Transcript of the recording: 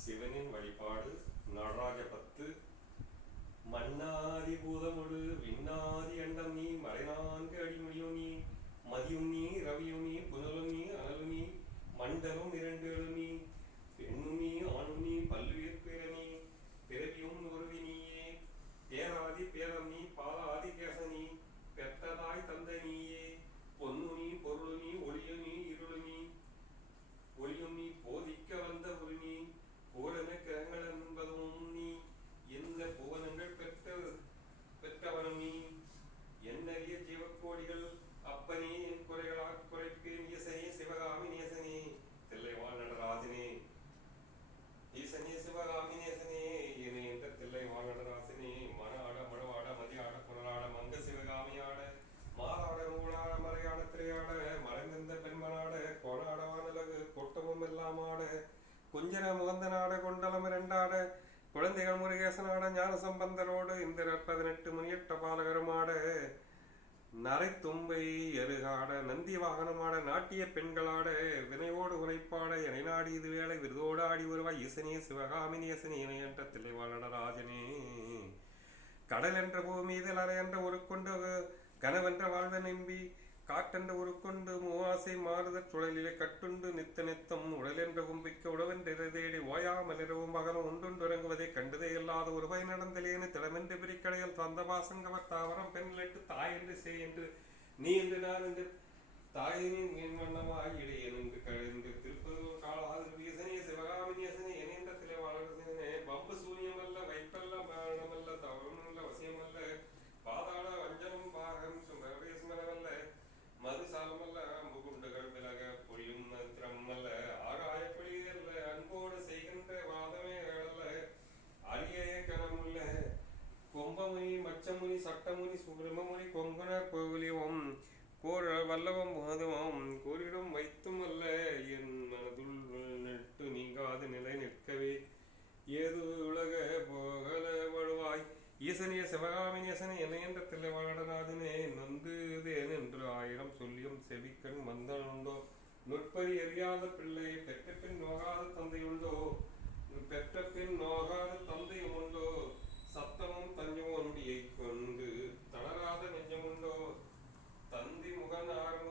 சிவனின் வழிபாடு நடராஜ பத்து. மன்னாதி பூதமுடு விண்ணாதி அண்டம் நீ மறைநான்கு அடிமுடியும் நீ மதியும் நீ ரவியும் நீ புனலும் நீ அனலும் நீ மண்டலம் இரண்டு எழும் நீ பெண்ணும் நீ ஆணும் நீ பல்லுயிர் பேர நீ பிறவியும் உருவி நீயே பேராதி பேரம் நீ பாலாதி கேச நீ பெற்றதாய் தந்த நீயே பொன்னு நீ பொருள் நீ ஒளியு நீ இருளு நீ ஒளியும் நீ போதிக்க வந்த ஒரு நீ போலன கிரகங்கள் என்பதும் நீ எந்த புவனங்கள் பெற்றவனும் நீ என்னறிய ஜீவக்கோடிகள் அப்பனே என் குறைகளால் குறைப்பேன் ஈசனே சிவகாமி நேசனே தில்லைவாழ் நடராஜனே ஈசனே சிவகாமி நேசனே இனி என்ற தில்லைவாழ் நடராசனே மனாட மழவாட மதியாட புனலாட மங்க சிவகாமியாட மாறாட நூலாட மறையாட திரையாட மறைந்திருந்த பெண்மனாட கோணாட வானலகு கொட்டமும் எல்லாம் ஆட குஞ்சன முகந்த நாட கொண்டலம் இரண்டாட குழந்தைகள் முருகேசனாட ஞான சம்பந்தரோடு இந்திரர் 18 முனியட்ட பாலகருமாட நரை தும்பை எருகாட நந்தி வாகனமாட நாட்டிய பெண்களாட வினையோடு உரைப்பாட எனை நாடி இது வேளை விருதோடு ஆடி வருவாய் ஈசனே சிவகாமி நேசனே என்ற தில்லைவாழ் நடராஜனே கடல் என்ற பூமீதில் அறை என்ற ஒரு கொண்டு கனவென்ற வாழ்வ நம்பி காற்றென்ற ஒரு கொண்டு மூவாசை மாறுதற் சுழலிலே கட்டுண்டு நித்த நித்தம் உடல் என்ற கும்பிக்க உடவென்று தேடி ஓயாமல் இரவும் பகலும் உண்டுண்டு இறங்குவதை கண்டதே இல்லாத ஒரு பய நடந்தலேனு திடமென்று பிரிக்கடையில் தந்த பாசங்கவர் தாவரம் பெண்ணிட்டு தாய் என்று செய் என்று நீ என்று நான் என்று தாயினின் மீன் வண்ணமாய் இடையன் என்று கழிந்து திருப்பதூர் காலாது ஈசனே சிவகாமி நேசனே இணைந்த திரைவாளனே பம்பு சூனியம் அல்ல வைப்பல்ல மரணம் அல்ல தவறும் அல்ல வசியம் அல்ல பாதாள வஞ்சனம் பாகம் சுமரவேஸ்மரமல்ல மதுசாலமல்ல முகுண்டுகள் விலக பொழியும் மந்திரம் அல்ல ஆகாய பொழியல்ல அன்போடு செய்கின்ற வாதமேகளல்ல அரிய கனமுள்ள கொம்பமுனி மச்சமுனி சட்டமுனி சுபிரமமுனி கொங்குனர் கோவிலியும் கோர வல்லவம் மதுவம் கோரிடம் வைத்தும் அல்ல என் மனதுள் நெட்டு நீங்காது நிலை நிற்கவே ஏது உலக போகல வழுவாய் ஈசனே சிவகாமி நேசனே என்ன என்ற தில்லைவாழநாதனே நொந்துதேன் என்று ஆயிரம் சொல்லியும் செவிக்கண் மந்தனுண்டோ நுட்பறி எறியாத பிள்ளை பெற்ற பின் நோகாத தந்தையுண்டோ பெற்ற பின் நோகாத தந்தையும் உண்டோ சத்தமும் தஞ்சமும் ஒன்றியை கொண்டு தளராத நெஞ்சமுண்டோ தந்தி முகன் ஆறும்